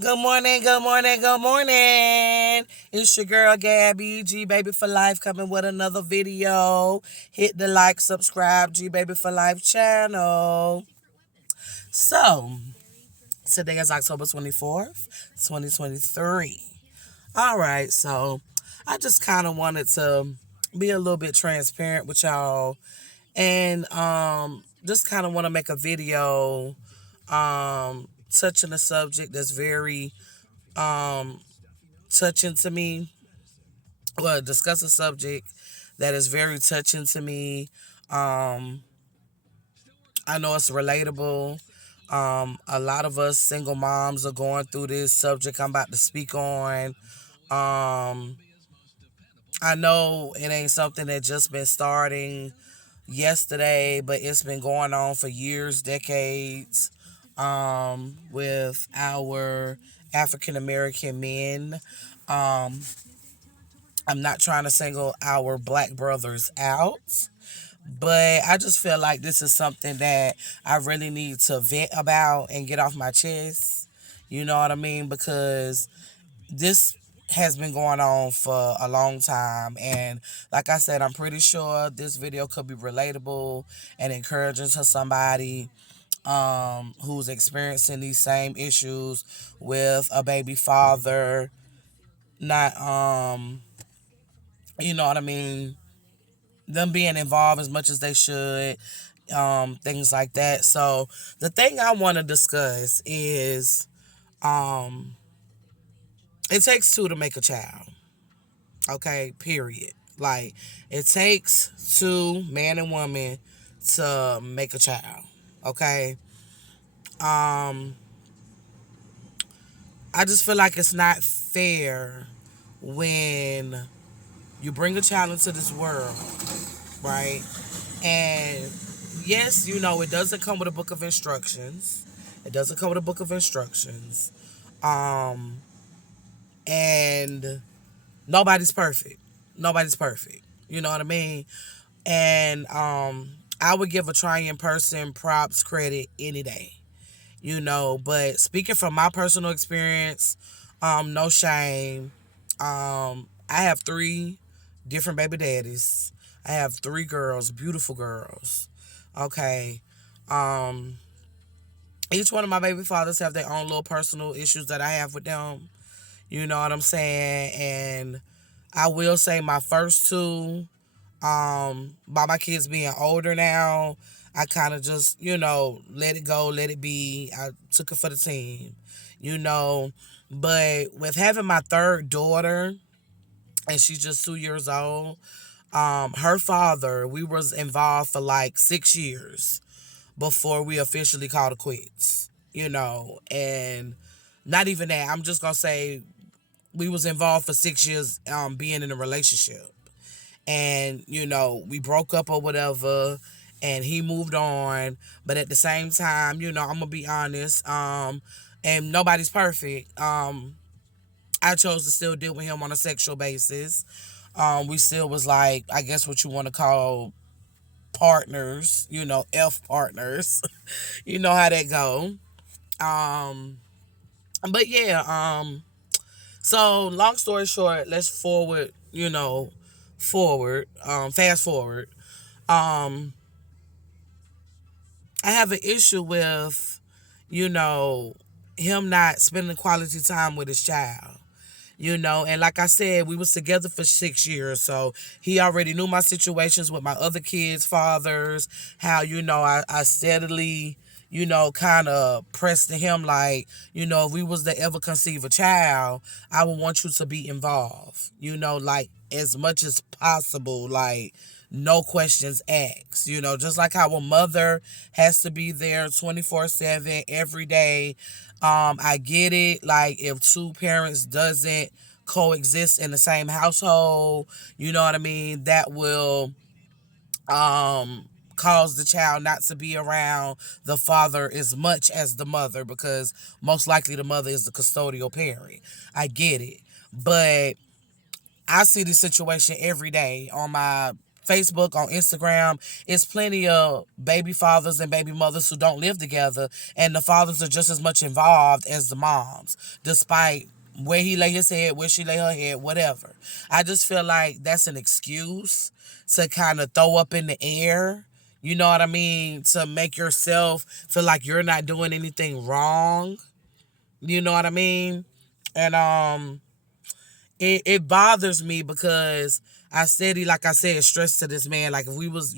Good morning, good morning, good morning. It's your girl Gabby, G Baby for Life, coming with another video. Hit the like, subscribe, G Baby for Life channel. So, today is October 24th, 2023. All right, so I just kind of wanted to be a little bit transparent with y'all and just kind of want to make a video touching a subject that's very um touching to me. Well, discuss a subject that is very touching to me. Um, I know it's relatable. A lot of us single moms are going through this subject I'm about to speak on. Um, I know it ain't something that just been starting yesterday, but it's been going on for years, decades, with our African American men. Um, I'm not trying to single our black brothers out, but I just feel like this is something that I really need to vent about and get off my chest. You know what I mean? Because this has been going on for a long time, and like I said, I'm pretty sure this video could be relatable and encouraging to somebody who's experiencing these same issues with a baby father not you know what I mean, them being involved as much as they should, things like that. So the thing I want to discuss is um, it takes two to make a child. Okay, period. Like it takes two, man and woman, to make a child. Okay. Um, I just feel like it's not fair when you bring a child into this world, right? And yes, it doesn't come with a book of instructions. It doesn't come with a book of instructions. Um, and nobody's perfect. Nobody's perfect. You know what I mean? And I would give a trying person props, credit any day. But speaking from my personal experience, no shame. I have three different baby daddies. I have three girls, beautiful girls. Okay. Um, each one of my baby fathers have their own little personal issues that I have with them. You know what I'm saying? And I will say my first two, by my kids being older now, I kind of just, let it go, let it be. I took it for the team, you know. But with having my third daughter, and she's just 2 years old, her father, we was involved for like 6 years before we officially called it quits, and not even that. I'm just gonna say we was involved for 6 years, being in a relationship, and we broke up or whatever, and he moved on. But at the same time, I'm gonna be honest, and nobody's perfect. I chose to still deal with him on a sexual basis. We still was like, I guess what you want to call partners, F partners. You know how that go. Um, but yeah, so long story short, let's fast forward. Um, I have an issue with, you know, him not spending quality time with his child. And like I said, we was together for 6 years, so he already knew my situations with my other kids' fathers, how I steadily, kind of pressed to him like, if we was to ever conceive a child, I would want you to be involved, like as much as possible, like no questions asked, just like how a mother has to be there 24/7 every day. I get it. Like if two parents doesn't coexist in the same household, you know what I mean, that will cause the child not to be around the father as much as the mother, because most likely the mother is the custodial parent. I get it. But I see this situation every day on my Facebook, on Instagram, it's plenty of baby fathers and baby mothers who don't live together, and the fathers are just as much involved as the moms, despite where he lay his head, where she lay her head, whatever. I just feel like that's an excuse to kind of throw up in the air. You know what I mean? To make yourself feel like you're not doing anything wrong. You know what I mean? And it bothers me because I steady, like I said, stress to this man. Like if we was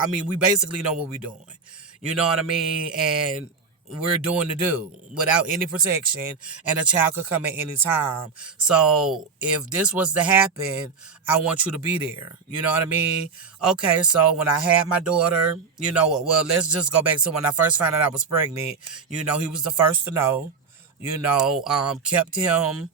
I mean, we basically know what we're doing. You know what I mean? And we're doing the do without any protection, and a child could come at any time. So if this was to happen, I want you to be there. You know what I mean? Okay, so when I had my daughter, you know what? Well, let's just go back to when I first found out I was pregnant. You know, he was the first to know. You know, kept him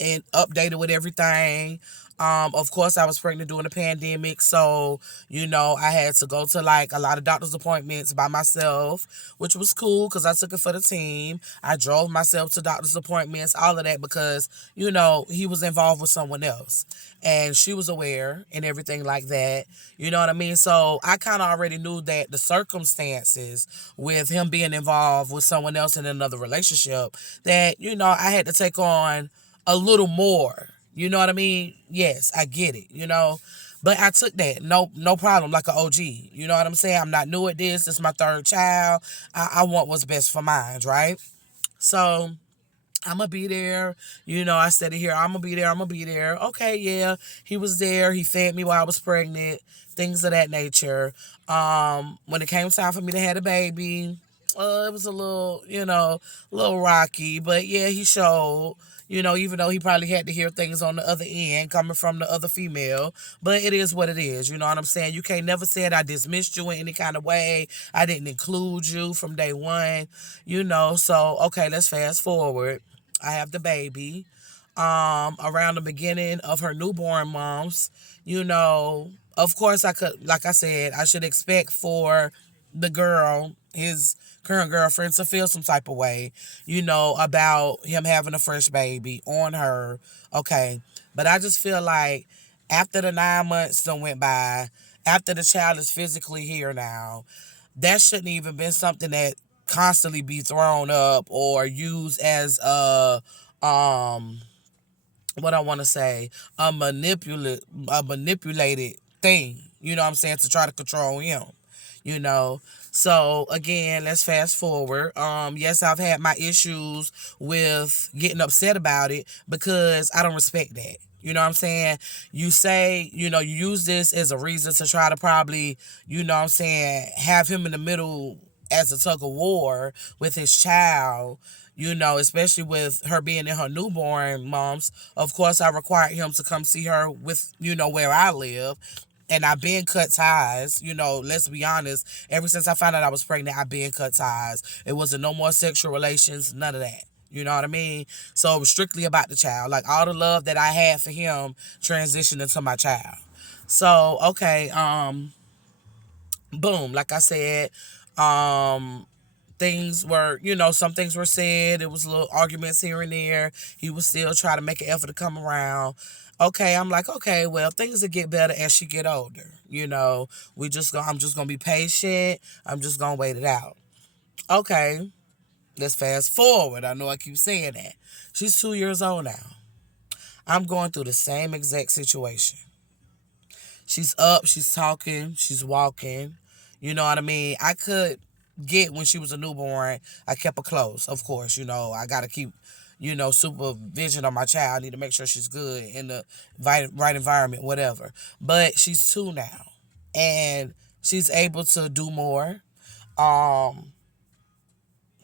and updated with everything. Of course, I was pregnant during the pandemic, so you know I had to go to like a lot of doctor's appointments by myself, which was cool because I took it for the team. I drove myself to doctor's appointments, all of that because you know he was involved with someone else, and she was aware and everything like that. You know what I mean? So I kind of already knew that the circumstances with him being involved with someone else in another relationship, that you know I had to take on a little more. You know what I mean? Yes, I get it, you know. But I took that. No problem, like an OG. You know what I'm saying? I'm not new at this. This is my third child. I want what's best for mine, right? So I'm gonna be there. You know, I said it here. I'm gonna be there. I'm gonna be there. Okay, yeah. He was there. He fed me while I was pregnant. Things of that nature. When it came time for me to have a baby, it was a little, a little rocky. But yeah, he showed. You know, even though he probably had to hear things on the other end coming from the other female, but it is what it is. You know what I'm saying? You can't never say I dismissed you in any kind of way. I didn't include you from day one. You know, so okay, let's fast forward. I have the baby. Around the beginning of her newborn months, you know, of course I could, like I said, I should expect for the girl, his current girlfriend, to feel some type of way, you know, about him having a fresh baby on her. Okay. But I just feel like after the 9 months done went by, after the child is physically here now, that shouldn't even been something that constantly be thrown up or used as what I want to say, a manipulated thing. You know what I'm saying, to try to control him. You know. So again, let's fast forward. Yes, I've had my issues with getting upset about it because I don't respect that. You know what I'm saying? You say, you know, you use this as a reason to try to probably, you know what I'm saying, have him in the middle as a tug of war with his child, you know, especially with her being in her newborn months. Of course, I required him to come see her with, you know, where I live. And I've been cut ties, you know, let's be honest. Ever since I found out I was pregnant, I've been cut ties. It wasn't no more sexual relations, none of that. You know what I mean? So it was strictly about the child. Like all the love that I had for him transitioned into my child. So, okay, boom, like I said, um, things were, you know, some things were said. It was little arguments here and there. He was still trying to make an effort to come around. Okay, I'm like, okay, well, things will get better as she get older. You know, I'm just gonna be patient. I'm just gonna wait it out. Okay, let's fast forward. I know I keep saying that. She's 2 years old now. I'm going through the same exact situation. She's up, she's talking, she's walking. You know what I mean? I could get when she was a newborn, I kept her close, of course. You know, I got to keep, you know, supervision on my child. I need to make sure she's good in the right environment, whatever. But she's 2 now, and she's able to do more. Um,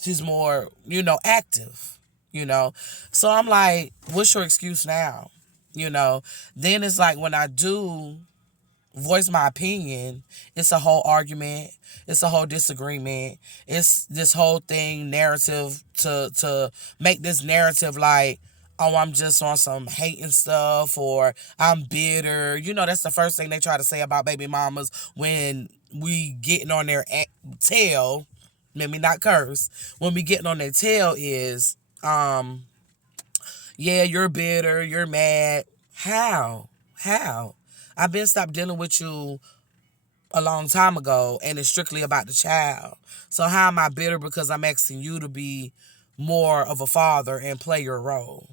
she's more, you know, active, you know. So I'm like, what's your excuse now? You know, then it's like when I do voice my opinion, it's a whole argument. It's a whole disagreement. It's this whole thing narrative to make this narrative like, oh, I'm just on some hating stuff or I'm bitter. You know, that's the first thing they try to say about baby mamas when we getting on their tail. Let me not curse. When we getting on their tail is, yeah, you're bitter, you're mad. How? How? I've been stopped dealing with you a long time ago, and it's strictly about the child. So how am I bitter because I'm asking you to be more of a father and play your role?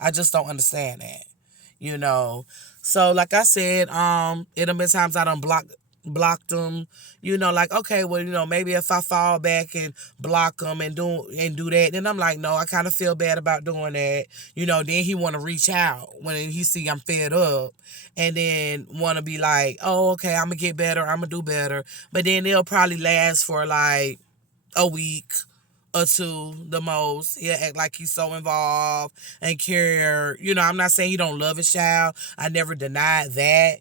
I just don't understand that, you know. So like I said, it'll been times I done blocked them, like, okay, well, maybe if I fall back and block them and do that, then I'm like, no, I kind of feel bad about doing that. Then he want to reach out when he see I'm fed up, and then want to be like, oh, okay, I'm gonna get better, I'm gonna do better. But then they'll probably last for like a week or two the most. He'll act like he's so involved and care. I'm not saying he don't love his child. I never denied that.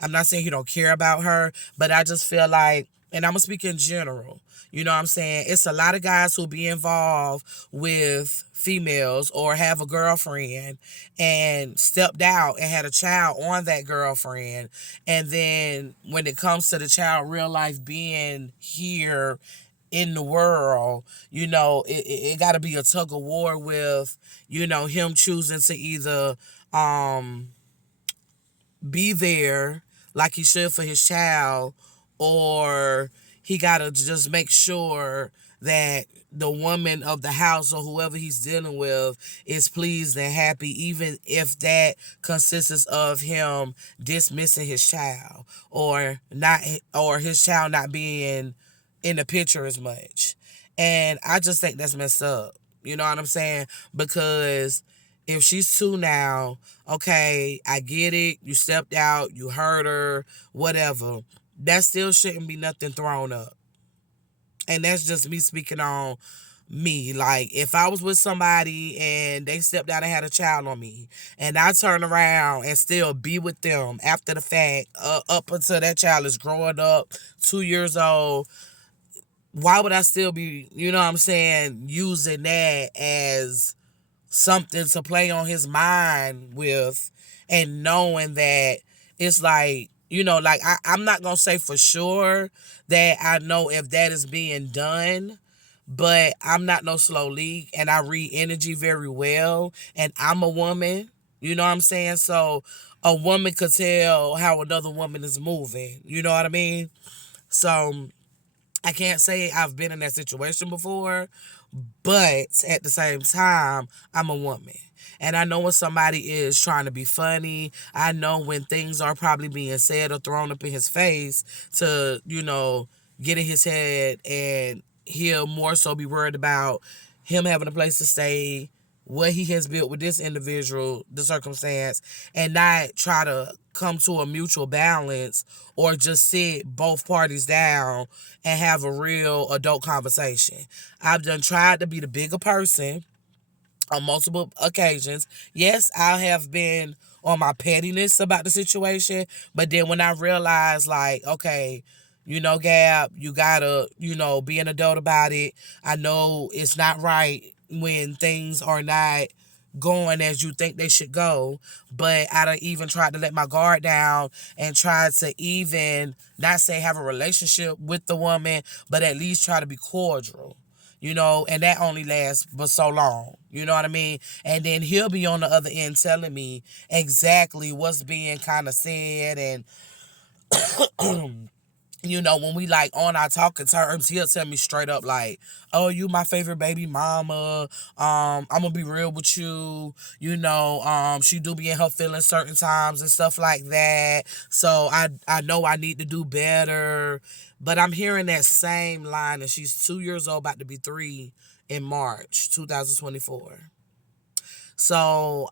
I'm not saying he don't care about her, but I just feel like, and I'm gonna speak in general. You know what I'm saying? It's a lot of guys who be involved with females or have a girlfriend and stepped out and had a child on that girlfriend. And then when it comes to the child real life being here in the world, it got to be a tug of war with, him choosing to either be there like he should for his child, or he got to just make sure that the woman of the house or whoever he's dealing with is pleased and happy, even if that consists of him dismissing his child or not, or his child not being in the picture as much. And I just think that's messed up. You know what I'm saying? Because if she's two now, okay, I get it. You stepped out, you hurt her, whatever. That still shouldn't be nothing thrown up. And that's just me speaking on me. Like, if I was with somebody and they stepped out and had a child on me, and I turn around and still be with them after the fact, up until that child is growing up, 2 years old, why would I still be, what I'm saying, using that as something to play on his mind with, and knowing that it's like, like I'm not going to say for sure that I know if that is being done, but I'm not no slow leak, and I read energy very well, and I'm a woman, you know what I'm saying? So a woman could tell how another woman is moving, you know what I mean? So I can't say I've been in that situation before, but at the same time, I'm a woman. And I know when somebody is trying to be funny. I know when things are probably being said or thrown up in his face to, get in his head, and he'll more so be worried about him having a place to stay, what he has built with this individual, the circumstance, and not try to come to a mutual balance or just sit both parties down and have a real adult conversation. I've done tried to be the bigger person on multiple occasions. Yes, I have been on my pettiness about the situation, but then when I realized, like, okay, Gab, you gotta, be an adult about it. I know it's not right when things are not going as you think they should go, but I done even tried to let my guard down and tried to even not say have a relationship with the woman, but at least try to be cordial. And that only lasts but so long. You know what I mean? And then he'll be on the other end telling me exactly what's being kind of said, and when we like on our talking terms, he'll tell me straight up like, oh, you my favorite baby mama. I'm gonna be real with you. She do be in her feelings certain times and stuff like that. So I know I need to do better. But I'm hearing that same line, and she's 2 years old, about to be 3 in March 2024. So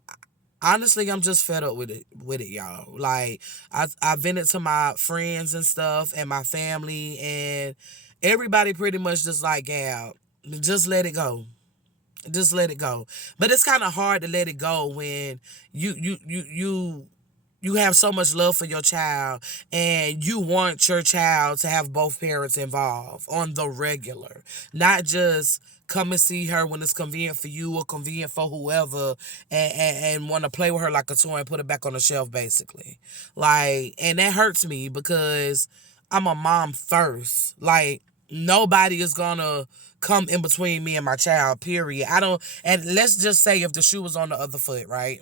honestly, I'm just fed up with it, y'all. Like, I vented to my friends and stuff and my family, and everybody pretty much just like, yeah, just let it go. Just let it go. But it's kind of hard to let it go when you have so much love for your child, and you want your child to have both parents involved on the regular, not just come and see her when it's convenient for you or convenient for whoever, and want to play with her like a toy and put it back on the shelf, basically. Like, and that hurts me because I'm a mom first. Like, nobody is gonna come in between me and my child, period. And let's just say if the shoe was on the other foot, right?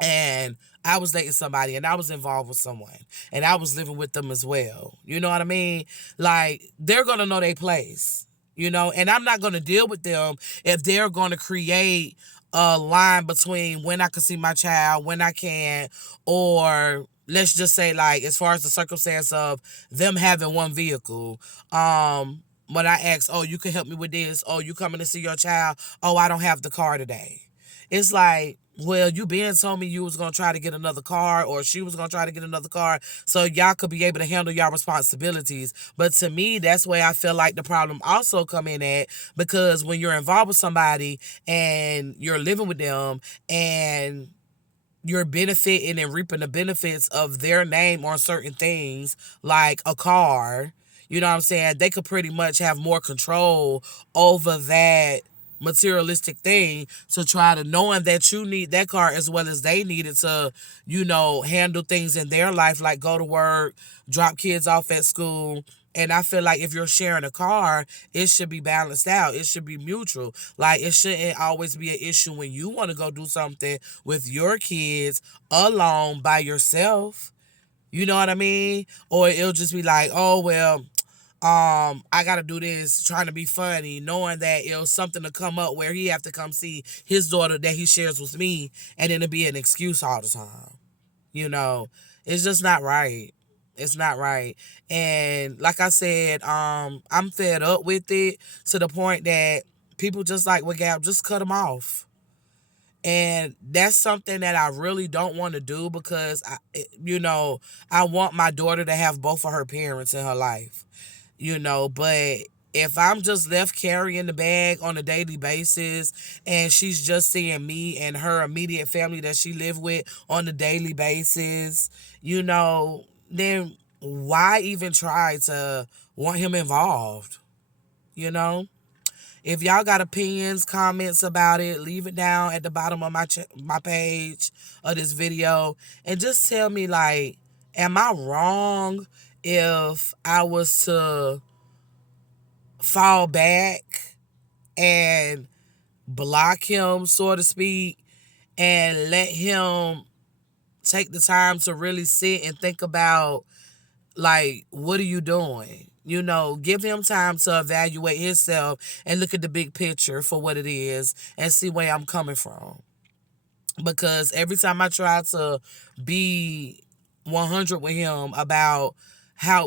and I was dating somebody and I was involved with someone and I was living with them as well. You know what I mean? Like, they're going to know their place, and I'm not going to deal with them if they're going to create a line between when I can see my child, when I can't, or let's just say, like, as far as the circumstance of them having one vehicle. When I ask, oh, you can help me with this, oh, you coming to see your child, oh, I don't have the car today. It's like, well, you been told me you was gonna try to get another car, or she was gonna try to get another car, so y'all could be able to handle y'all responsibilities. But to me, that's where I feel like the problem also come in at, because when you're involved with somebody and you're living with them and you're benefiting and reaping the benefits of their name on certain things, like a car, you know what I'm saying? They could pretty much have more control over that materialistic thing, to try to, knowing that you need that car as well as they need it to, handle things in their life, like go to work, drop kids off at school. And I feel like if you're sharing a car, it should be balanced out. It should be mutual. Like, it shouldn't always be an issue when you want to go do something with your kids alone by yourself. You know what I mean? Or it'll just be like, oh, well, I gotta do this, trying to be funny, knowing that it was something to come up where he have to come see his daughter that he shares with me, and then it'll be an excuse all the time. You know, it's just not right. It's not right. And like I said, I'm fed up with it, to the point that people just like, well, Gab, just cut them off. And that's something that I really don't want to do, because I want my daughter to have both of her parents in her life. But if I'm just left carrying the bag on a daily basis, and she's just seeing me and her immediate family that she live with on a daily basis, then why even try to want him involved? You know? If y'all got opinions, comments about it, leave it down at the bottom of my page of this video, and just tell me, like, am I wrong if I was to fall back and block him, so to speak, and let him take the time to really sit and think about, like, what are you doing? Give him time to evaluate himself and look at the big picture for what it is, and see where I'm coming from. Because every time I try to be 100 with him about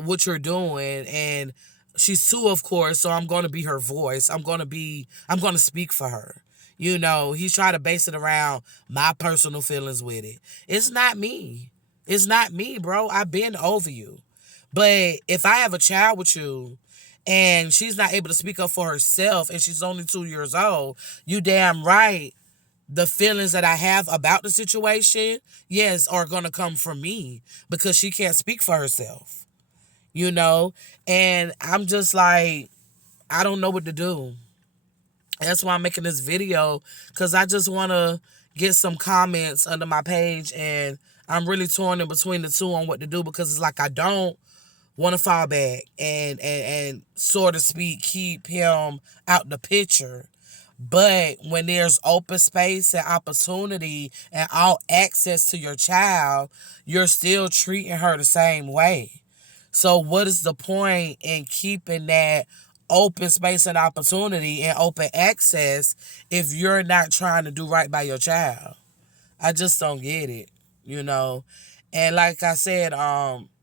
what you're doing, and she's two, of course, so I'm going to be her voice. I'm going to speak for her. He's trying to base it around my personal feelings with it. It's not me. It's not me, bro. I've been over you. But if I have a child with you and she's not able to speak up for herself, and she's only 2 years old, you damn right, the feelings that I have about the situation, yes, are going to come from me, because she can't speak for herself, and I'm just like, I don't know what to do. That's why I'm making this video, because I just want to get some comments under my page, and I'm really torn in between the two on what to do, because it's like, I don't want to fall back and so to speak, keep him out the picture. But when there's open space and opportunity and all access to your child, you're still treating her the same way. So what is the point in keeping that open space and opportunity and open access if you're not trying to do right by your child? I just don't get it, you know. And like I said,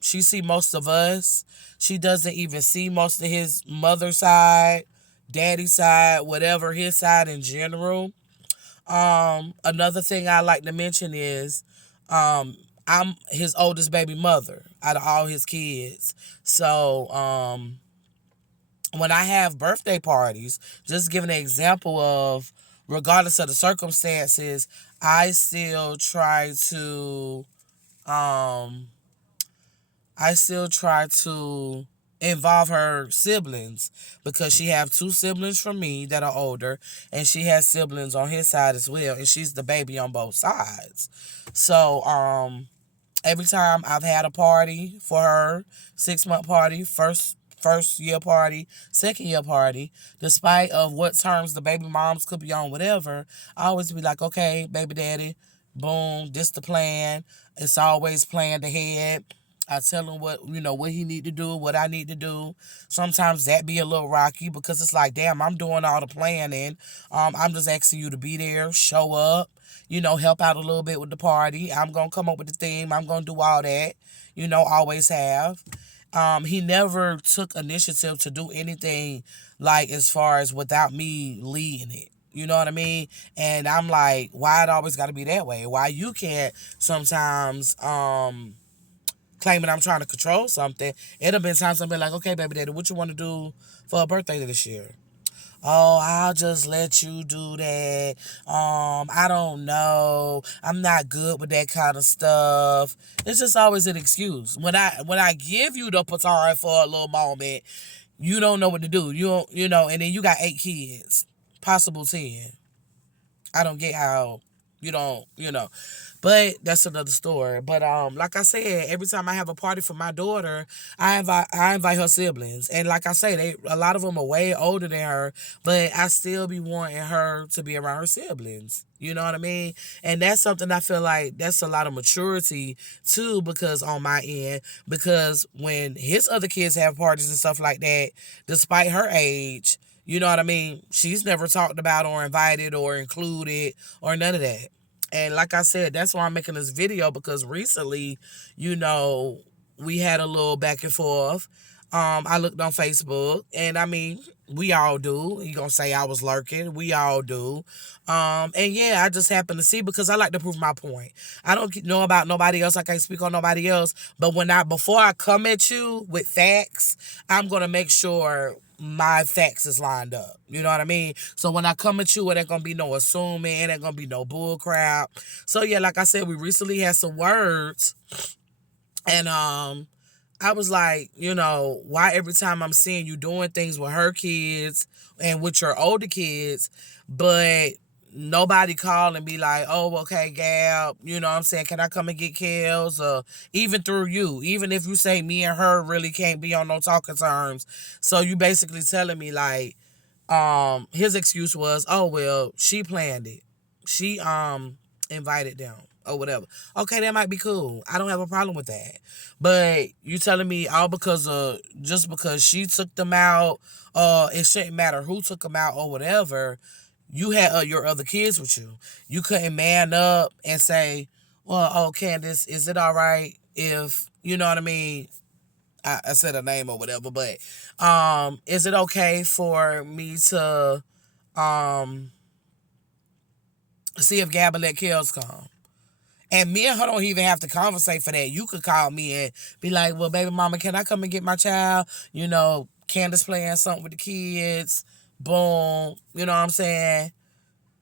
she see most of us. She doesn't even see most of his mother side, daddy side, whatever, his side in general. Another thing I like to mention is, I'm his oldest baby mother out of all his kids. So, when I have birthday parties, just giving an example of, regardless of the circumstances, I still try to um involve her siblings, because she have two siblings from me that are older, and she has siblings on his side as well, and she's the baby on both sides. So every time I've had a party for her, 6-month party, first year party, second year party, despite of what terms the baby moms could be on, whatever, I always be like, okay, baby daddy, Boom, this the plan. It's always planned ahead. I tell him what he need to do, what I need to do. Sometimes that be a little rocky because it's like, damn, I'm doing all the planning. I'm just asking you to be there, show up, help out a little bit with the party. I'm gonna come up with the theme. I'm gonna do all that. Always have. He never took initiative to do anything like as far as without me leading it. You know what I mean? And I'm like, why it always got to be that way? Why you can't sometimes claiming I'm trying to control something? It'll been times I've been like, okay, baby daddy, what you want to do for a birthday this year? Oh, I'll just let you do that. I don't know. I'm not good with that kind of stuff. It's just always an excuse. When I give you the baton for a little moment, you don't know what to do. You don't, and then you got 8 kids, possible 10. I don't get how you don't. But that's another story. But like I said, every time I have a party for my daughter, I invite her siblings. And like I say, a lot of them are way older than her, but I still be wanting her to be around her siblings. You know what I mean? And that's something I feel like that's a lot of maturity too, because on my end, because when his other kids have parties and stuff like that, despite her age, you know what I mean? She's never talked about or invited or included or none of that. And like I said, that's why I'm making this video, because recently, we had a little back and forth. I looked on Facebook, and I mean, we all do. You gonna say I was lurking? We all do. And yeah, I just happened to see because I like to prove my point. I don't know about nobody else. I can't speak on nobody else. But before I come at you with facts, I'm gonna make sure my facts is lined up. You know what I mean? So when I come at you, it ain't gonna be no assuming, it ain't gonna be no bull crap. So yeah, like I said, we recently had some words, and I was like, why every time I'm seeing you doing things with her kids and with your older kids, but nobody call and be like, oh, okay, Gab, you know what I'm saying, can I come and get Kels? Or even through you, even if you say me and her really can't be on no talking terms. So you basically telling me like, his excuse was, oh, well, she planned it. She invited them or whatever. Okay, that might be cool. I don't have a problem with that. But you telling me all just because she took them out, it shouldn't matter who took them out or whatever. You had your other kids with you. You couldn't man up and say, well, oh, Candace, is it all right if, you know what I mean? I said a name or whatever, but is it okay for me to um see if Gab will let Kels come? And me and her don't even have to conversate for that. You could call me and be like, well, baby mama, can I come and get my child? Candace playing something with the kids. Boom. You know what I'm saying?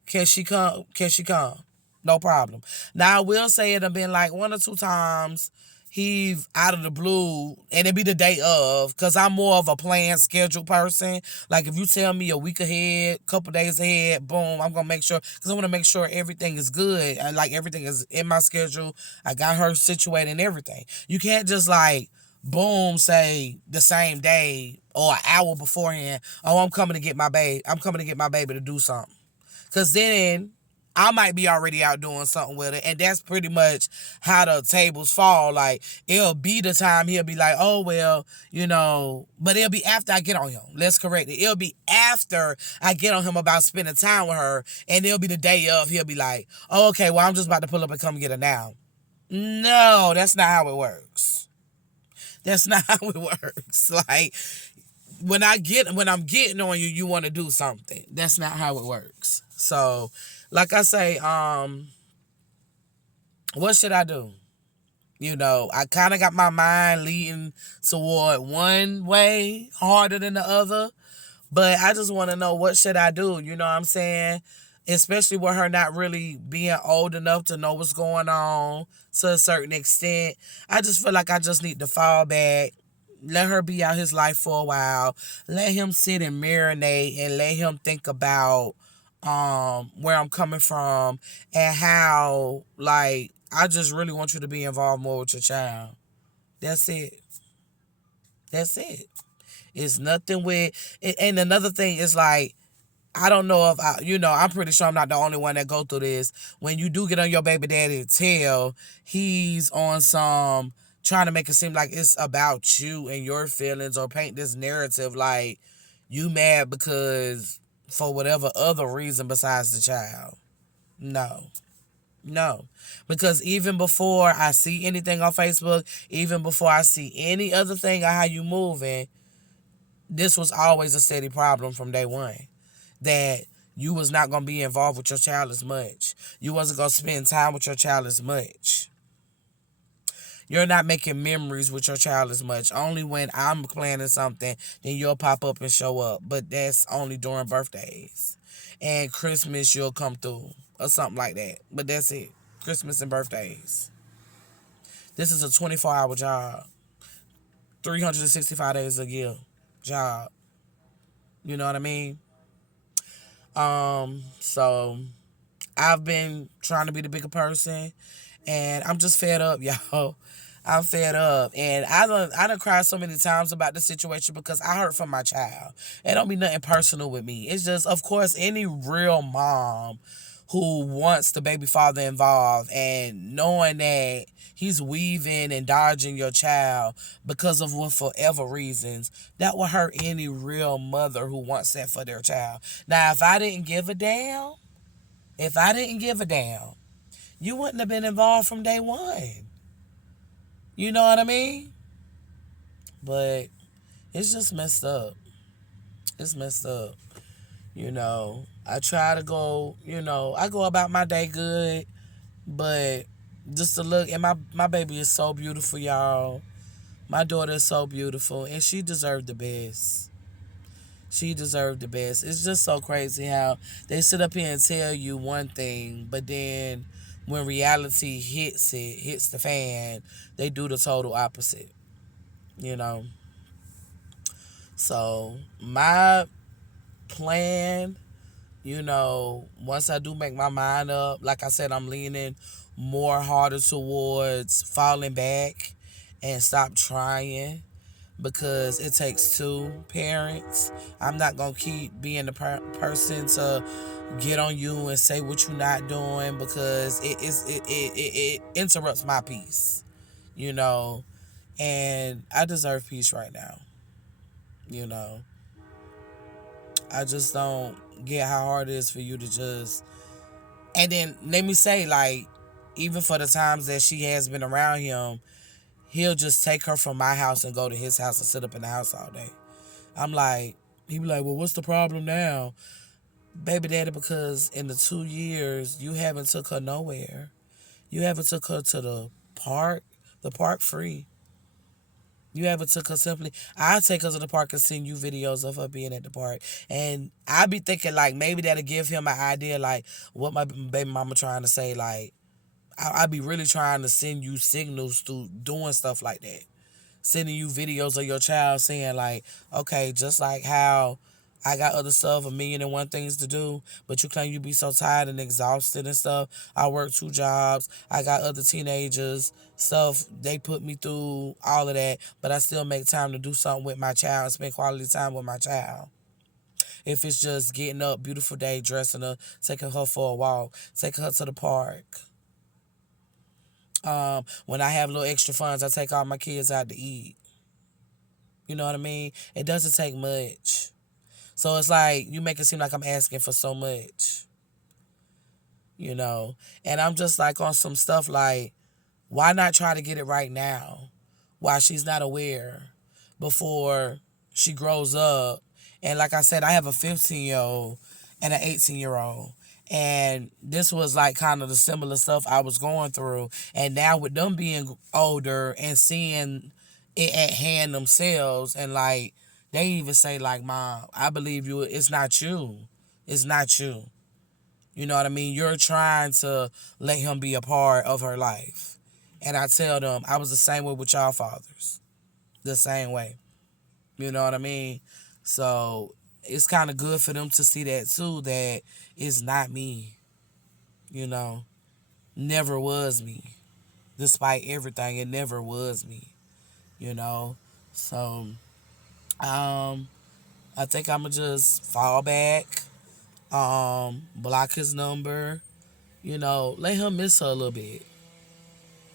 Can she come? Can she come? No problem. Now, I will say it have been like 1 or 2 times he out of the blue, and it be the day of, because I'm more of a planned schedule person. Like, if you tell me a week ahead, couple days ahead, boom, I'm going to make sure, because I want to make sure everything is good. Like, everything is in my schedule. I got her situated and everything. You can't just like, boom, say the same day or an hour beforehand, oh, I'm coming to get my baby. I'm coming to get my baby to do something. Because then I might be already out doing something with it. And that's pretty much how the tables fall. Like, it'll be the time he'll be like, oh, well, but it'll be after I get on him. Let's correct it. It'll be after I get on him about spending time with her. And it'll be the day of. He'll be like, oh, okay, well, I'm just about to pull up and come get her now. No, that's not how it works. That's not how it works. Like, when I'm getting on you, you want to do something. That's not how it works. So, like I say, what should I do? I kind of got my mind leading toward one way harder than the other, but I just want to know, what should I do? You know what I'm saying? Especially with her not really being old enough to know what's going on to a certain extent. I just feel like I just need to fall back. Let her be out his life for a while. Let him sit and marinate and let him think about where I'm coming from and how, like, I just really want you to be involved more with your child. That's it. That's it. It's nothing with, and another thing is like, I don't know if I'm pretty sure I'm not the only one that go through this. When you do get on your baby daddy tail, he's on some trying to make it seem like it's about you and your feelings, or paint this narrative like you mad because for whatever other reason besides the child. No. No. Because even before I see anything on Facebook, even before I see any other thing on how you moving, this was always a steady problem from day one. That you was not going to be involved with your child as much. You wasn't going to spend time with your child as much. You're not making memories with your child as much. Only when I'm planning something, then you'll pop up and show up. But that's only during birthdays. And Christmas, you'll come through or something like that. But that's it. Christmas and birthdays. This is a 24-hour job. 365 days a year job. You know what I mean? So I've been trying to be the bigger person, and I'm just fed up, y'all. I'm fed up, and I done cried so many times about the situation because I hurt from my child. It don't be nothing personal with me. It's just, of course, any real mom who wants the baby father involved, and knowing that he's weaving and dodging your child because of whatever reasons, that will hurt any real mother who wants that for their child. Now, if I didn't give a damn, you wouldn't have been involved from day one. You know what I mean? But it's just messed up. It's messed up. I try to go, I go about my day good, but just to look, and my baby is so beautiful, y'all. My daughter is so beautiful, and she deserved the best. She deserved the best. It's just so crazy how they sit up here and tell you one thing, but then when reality hits the fan, they do the total opposite. You know. So my plan, once I do make my mind up, like I said, I'm leaning more harder towards falling back and stop trying, because it takes two parents. I'm not gonna keep being the person to get on you and say what you're not doing, because it interrupts my peace, you know. And I deserve peace right now, you know. I just don't get how hard it is for you to just. And then let me say, like, even for the times that she has been around him, he'll just take her from my house and go to his house and sit up in the house all day. I'm like, he be like, well, what's the problem now? Baby daddy, because in the 2 years, you haven't took her nowhere. You haven't took her to the park free. You haven't took her simply. I take her to the park and send you videos of her being at the park. And I be thinking, like, maybe that'll give him an idea, like, what my baby mama trying to say. Like, I be really trying to send you signals through doing stuff like that. Sending you videos of your child saying, like, okay, just like how I got other stuff, 1,000,001 things to do, but you claim you be so tired and exhausted and stuff. I work 2 jobs. I got other teenagers, stuff. They put me through all of that, but I still make time to do something with my child and spend quality time with my child. If it's just getting up, beautiful day, dressing her, taking her for a walk, taking her to the park. When I have little extra funds, I take all my kids out to eat. You know what I mean? It doesn't take much. So it's like you make it seem like I'm asking for so much. And I'm just like on some stuff like, why not try to get it right now while she's not aware, before she grows up? And like I said, I have a 15-year-old and an 18-year-old. And this was like kind of the similar stuff I was going through. And now with them being older and seeing it at hand themselves, and like they even say, like, Mom, I believe you. It's not you. It's not you. You know what I mean? You're trying to let him be a part of her life. And I tell them, I was the same way with y'all fathers. The same way. You know what I mean? So it's kind of good for them to see that too, that it's not me. Never was me. Despite everything, it never was me. So I think I'ma just fall back, Block his number, let him miss her a little bit.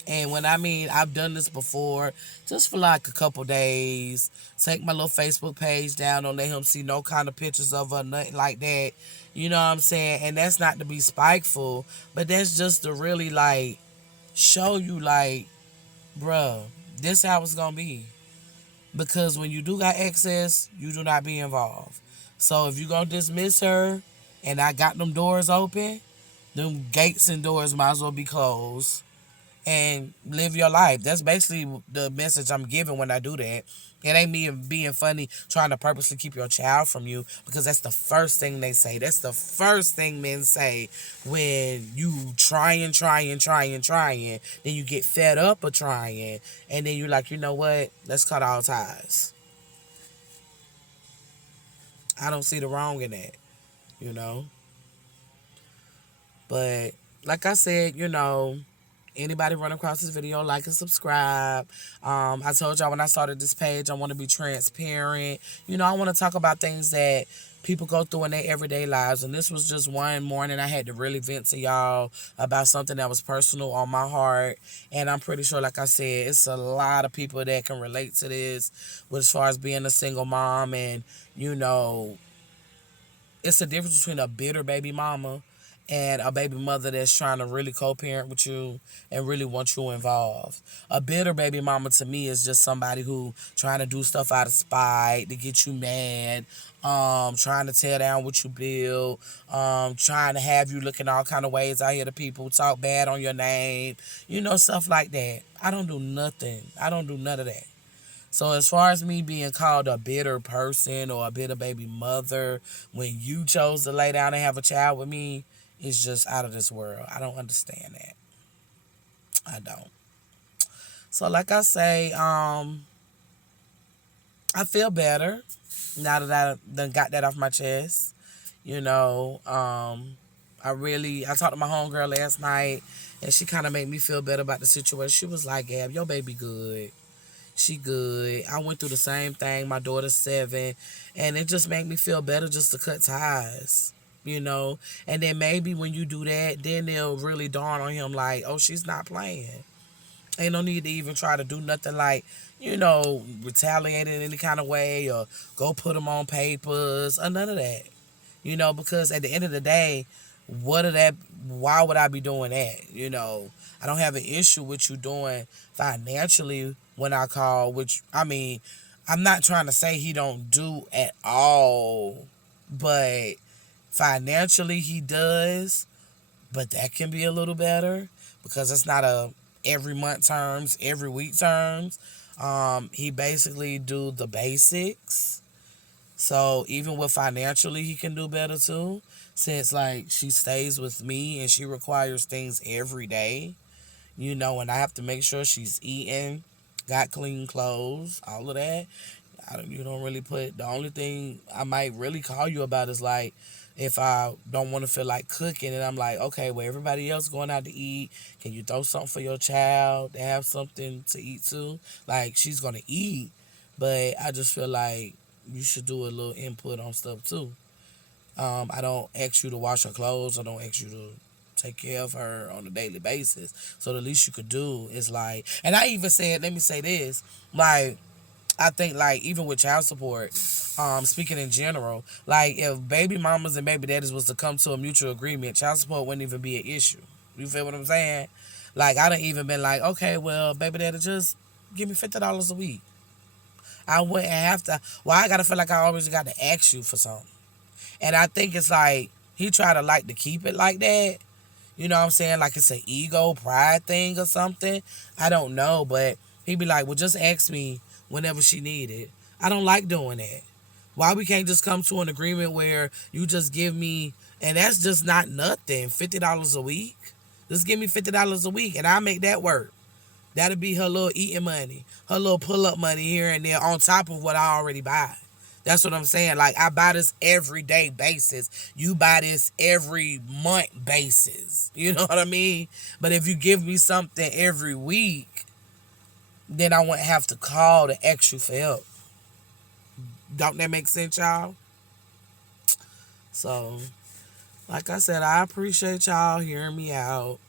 And when I mean I've done this before, just for like a couple days, take my little Facebook page down, don't let him see no kind of pictures of her, nothing like that. You know what I'm saying? And that's not to be spiteful, but that's just to really like show you like, bruh, this how it's gonna be. Because when you do got access, you do not be involved. So if you gonna dismiss her and I got them doors open, them gates and doors might as well be closed and live your life. That's basically the message I'm giving when I do that. It ain't me being funny, trying to purposely keep your child from you, because that's the first thing they say. That's the first thing men say when you trying. Then you get fed up of trying. And then you're like, you know what? Let's cut all ties. I don't see the wrong in that, you know? But like I said, anybody run across this video, like and subscribe. I told y'all when I started this page, I want to be transparent. I want to talk about things that people go through in their everyday lives. And this was just one morning I had to really vent to y'all about something that was personal on my heart. And I'm pretty sure, like I said, it's a lot of people that can relate to this, with as far as being a single mom. And, it's a difference between a bitter baby mama and a baby mother that's trying to really co-parent with you and really want you involved. A bitter baby mama to me is just somebody who trying to do stuff out of spite to get you mad, trying to tear down what you build, trying to have you looking all kind of ways out here to people, talk bad on your name, stuff like that. I don't do nothing. I don't do none of that. So as far as me being called a bitter person or a bitter baby mother when you chose to lay down and have a child with me, it's just out of this world. I don't understand that. I don't. So like I say, I feel better now that I done got that off my chest. I talked to my homegirl last night and she kind of made me feel better about the situation. She was like, Gab, your baby good. She good. I went through the same thing. My daughter's 7. And it just made me feel better just to cut ties. And then maybe when you do that, then they'll really dawn on him like, oh, she's not playing. Ain't no need to even try to do nothing like, retaliate in any kind of way or go put them on papers or none of that. Because at the end of the day, why would I be doing that? I don't have an issue with you doing financially when I call, which, I mean, I'm not trying to say he don't do at all, but financially he does, but that can be a little better because it's not a every month terms, every week terms. He basically do the basics. So even with financially, he can do better too. Since like she stays with me and she requires things every day, and I have to make sure she's eating, got clean clothes, all of that. You don't really put, the only thing I might really call you about is like if I don't want to feel like cooking and I'm like, okay, well, everybody else going out to eat. Can you throw something for your child to have something to eat too? Like she's going to eat, but I just feel like you should do a little input on stuff too. I don't ask you to wash her clothes. I don't ask you to take care of her on a daily basis. So the least you could do is like, and I even said, let me say this, like, I think like even with child support, speaking in general, like if baby mamas and baby daddies was to come to a mutual agreement, child support wouldn't even be an issue. You feel what I'm saying? Like I done even been like, okay, well, baby daddy, just give me $50 a week. I wouldn't have to. Well, I gotta feel like I always got to ask you for something. And I think it's like he try to like to keep it like that. You know what I'm saying? Like it's an ego, pride thing or something. I don't know, but he be like, well, just ask me whenever she need it. I don't like doing that. Why we can't just come to an agreement where you just give me, and that's just not nothing, $50 a week? Just give me $50 a week and I'll make that work. That'll be her little eating money, her little pull-up money here and there on top of what I already buy. That's what I'm saying. Like, I buy this everyday basis. You buy this every month basis. You know what I mean? But if you give me something every week, then I wouldn't have to call to ask you for help. Don't that make sense, y'all? So, Like I said, I appreciate y'all hearing me out.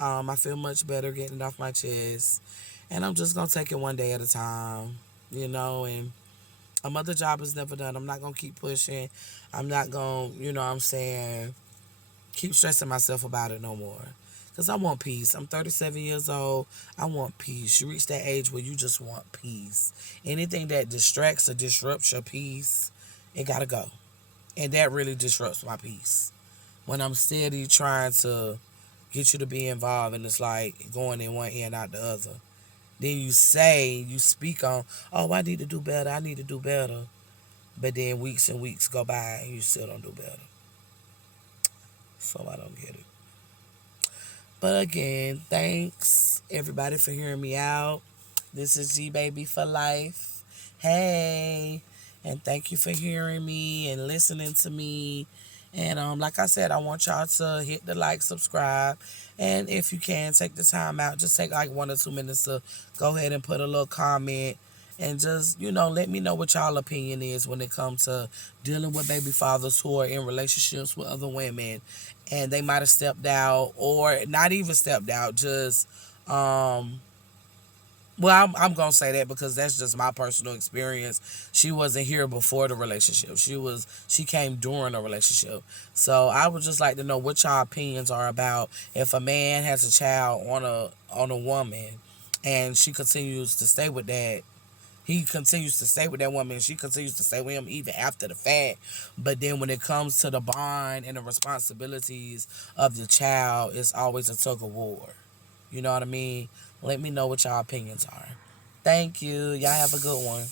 I feel much better getting it off my chest. And I'm just going to take it one day at a time, and a mother job is never done. I'm not going to keep pushing. I'm not going to, what I'm saying, keep stressing myself about it no more. Because I want peace. I'm 37 years old. I want peace. You reach that age where you just want peace. Anything that distracts or disrupts your peace, it got to go. And that really disrupts my peace. When I'm steady trying to get you to be involved and it's like going in one ear and out the other. Then you speak on, oh, I need to do better. I need to do better. But then weeks and weeks go by and you still don't do better. So I don't get it. But again, thanks everybody for hearing me out. This is G Baby for Life. Hey, and thank you for hearing me and listening to me. And like I said, I want y'all to hit the like, subscribe, and if you can, take the time out. Just take like 1 or 2 minutes to go ahead and put a little comment, and just let me know what y'all opinion is when it comes to dealing with baby fathers who are in relationships with other women, and they might have stepped out or not even stepped out, just well, I'm gonna say that because that's just my personal experience. She wasn't here before the relationship. She came during a relationship. So I would just like to know what y'all opinions are about if a man has a child on a woman, and she continues to stay with that. He continues to stay with that woman, and she continues to stay with him even after the fact. But then when it comes to the bond and the responsibilities of the child, it's always a tug of war. You know what I mean? Let me know what y'all opinions are. Thank you. Y'all have a good one.